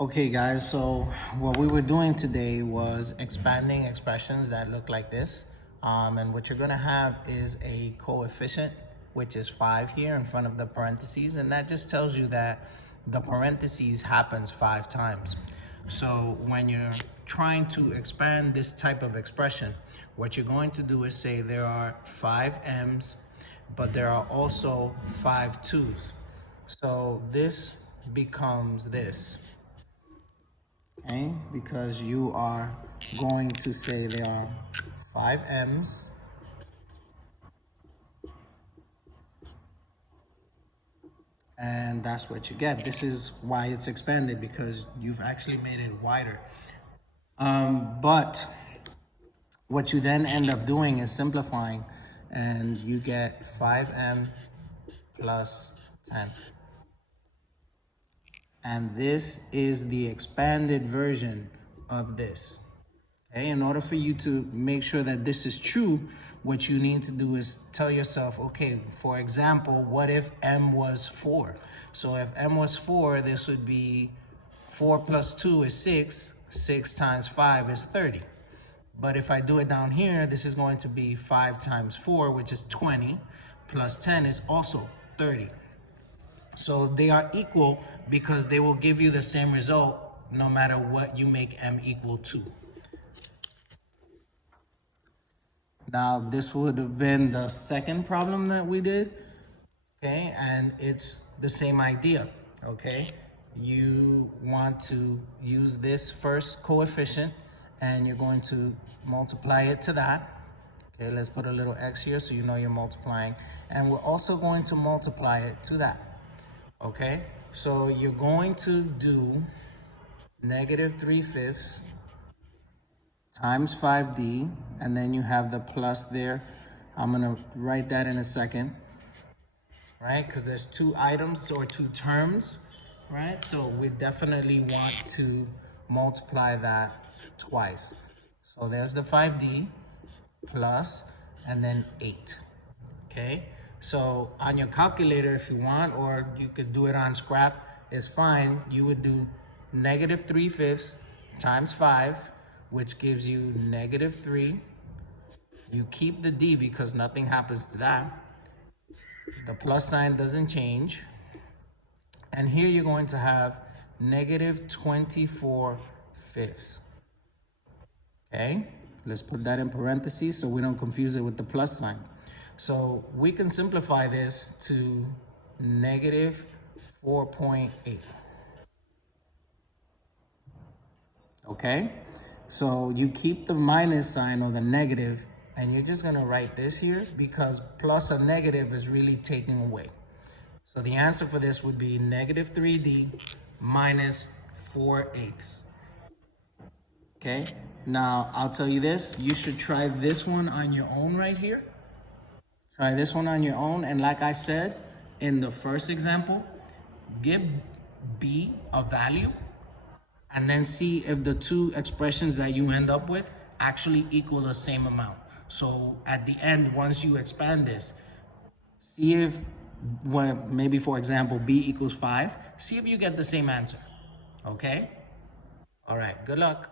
Okay guys, so what we were doing today was expanding expressions that look like this. And what you're gonna have is a coefficient, which is 5 here in front of the parentheses. And that just tells you that the parentheses happens 5 times. So when you're trying to expand this type of expression, what you're going to do is say there are 5 m's, but there are also 5 2's. So this becomes this. Okay, because you are going to say there are 5 m's and that's what you get. This is why it's expanded, because you've actually made it wider. But what you then end up doing is simplifying, and you get 5m plus 10. And this is the expanded version of this. Okay, in order for you to make sure that this is true, what you need to do is tell yourself, okay, for example, what if m was 4? So if m was 4, this would be 4 plus 2 is 6. 6 times 5 is 30. But if I do it down here, this is going to be 5 times 4, which is 20, plus 10 is also 30. So they are equal because they will give you the same result no matter what you make m equal to. Now, this would have been the second problem that we did, okay? And it's the same idea, okay? You want to use this first coefficient, and you're going to multiply it to that. Okay, let's put a little x here so you know you're multiplying. And we're also going to multiply it to that. Okay, so you're going to do negative 3/5 times 5d, and then you have the plus there. I'm gonna write that in a second, right? Because there's 2 items or 2 terms, right? So we definitely want to multiply that twice. So there's the 5d plus, and then 8, okay? So on your calculator, if you want, or you could do it on scrap, it's fine. You would do negative 3/5 times 5, which gives you negative 3. You keep the d because nothing happens to that. The plus sign doesn't change. And here you're going to have negative 24/5. Okay, let's put that in parentheses so we don't confuse it with the plus sign. So we can simplify this to negative 4.8. Okay, so you keep the minus sign or the negative, and you're just gonna write this here because plus a negative is really taking away. So the answer for this would be negative 3d minus 4/8. Okay, now I'll tell you this, you should try this one on your own right here. Try this one on your own, and like I said in the first example, give b a value and then see if the 2 expressions that you end up with actually equal the same amount. So at the end, once you expand this, see if, when maybe for example, b equals 5, see if you get the same answer, okay? All right, good luck.